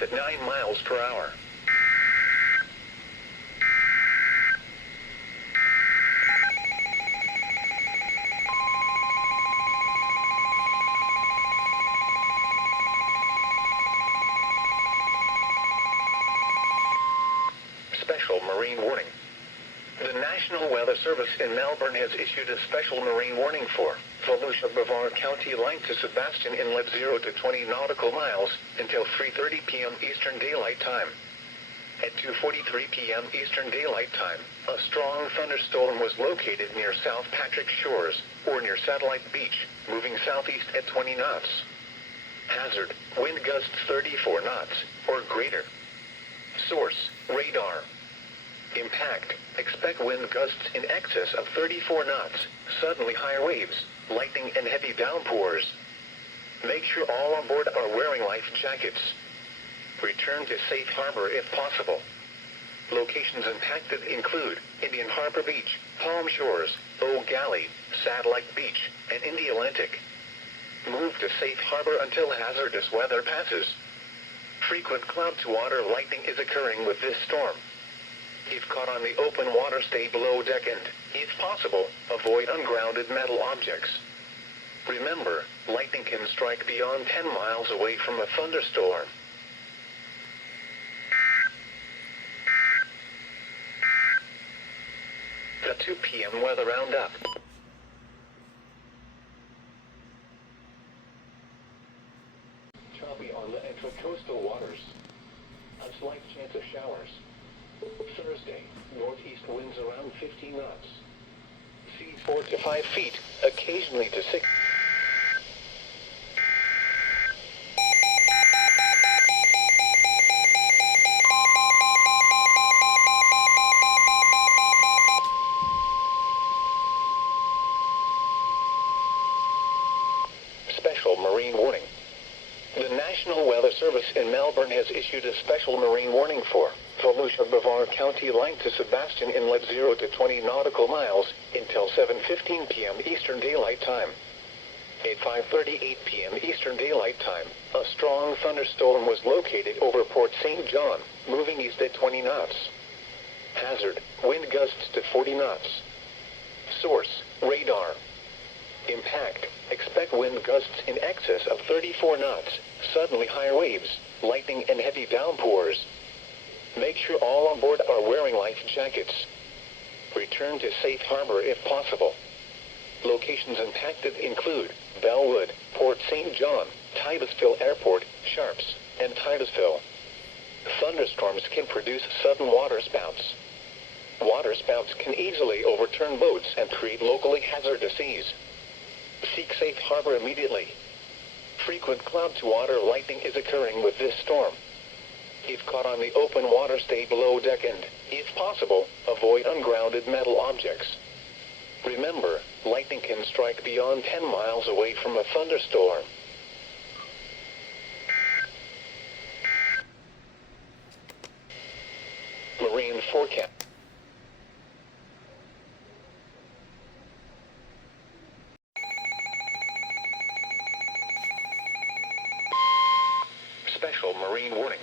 south at 9 miles per hour. Special marine warning. The National Weather Service in Melbourne has issued a special marine warning for Volusia-Brevard County line to Sebastian Inlet 0 to 20 nautical miles until 3:30 p.m. Eastern Daylight Time. At 2:43 p.m. Eastern Daylight Time, a strong thunderstorm was located near South Patrick Shores, or near Satellite Beach, moving southeast at 20 knots. Hazard, wind gusts 34 knots, or greater. Source, radar. Impact, expect wind gusts in excess of 34 knots, suddenly higher waves, lightning and heavy downpours. Make sure all on board are wearing life jackets. Return to safe harbor if possible. Locations impacted include Indian Harbor Beach, Palm Shores, Eau Gallie, Satellite Beach, and in the Atlantic. Move to safe harbor until hazardous weather passes. Frequent cloud-to-water lightning is occurring with this storm. If caught on the open water, stay below deck and, if possible, avoid ungrounded metal objects. Remember, lightning can strike beyond 10 miles away from a thunderstorm. The 2 p.m. weather roundup. Choppy on the intracoastal waters. A slight chance of showers. Thursday, northeast winds around 15 knots. Seas 4 to 5 feet, occasionally to 6. Special marine warning. The National Weather Service in Melbourne has issued a special marine warning for Volusia-Brevard County line to Sebastian Inlet 0 to 20 nautical miles until 7:15 p.m. Eastern Daylight Time. At 5:38 p.m. Eastern Daylight Time, a strong thunderstorm was located over Port St. John, moving east at 20 knots. Hazard, wind gusts to 40 knots. Source, radar. Impact, expect wind gusts in excess of 34 knots, suddenly higher waves, lightning and heavy downpours. Make sure all on board are wearing life jackets. Return to safe harbor if possible. Locations impacted include Bellwood, Port St. John, Titusville Airport, Sharps, and Titusville. Thunderstorms can produce sudden water spouts. Water spouts can easily overturn boats and create locally hazardous seas. Seek safe harbor immediately. Frequent cloud-to-water lightning is occurring with this storm. If caught on the open water, stay below deck and, if possible, avoid ungrounded metal objects. Remember, lightning can strike beyond 10 miles away from a thunderstorm. Marine forecast. Special marine warning.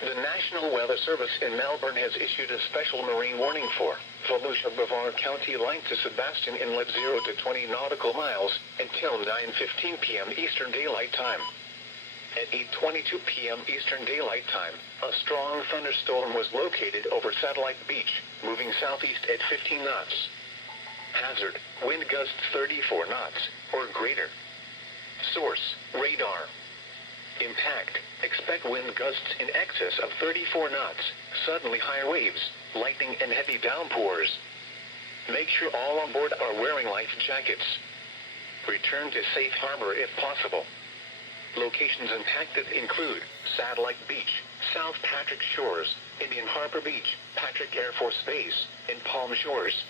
The National Weather Service in Melbourne has issued a special marine warning for Volusia-Brevard County line to Sebastian Inlet 0 to 20 nautical miles until 9:15 p.m. Eastern Daylight Time. At 8:22 p.m. Eastern Daylight Time, a strong thunderstorm was located over Satellite Beach, moving southeast at 15 knots. Hazard, wind gusts 34 knots, or greater. Source, radar. Impact, expect wind gusts in excess of 34 knots, suddenly higher waves, lightning and heavy downpours. Make sure all on board are wearing life jackets. Return to safe harbor if possible. Locations impacted include Satellite Beach, South Patrick Shores, Indian Harbor Beach, Patrick Air Force Base, and Palm Shores.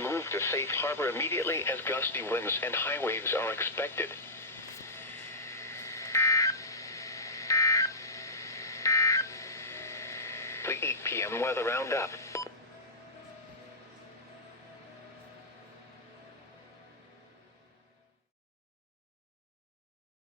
Move to safe harbor immediately as gusty winds and high waves are expected. The 8 p.m. weather roundup.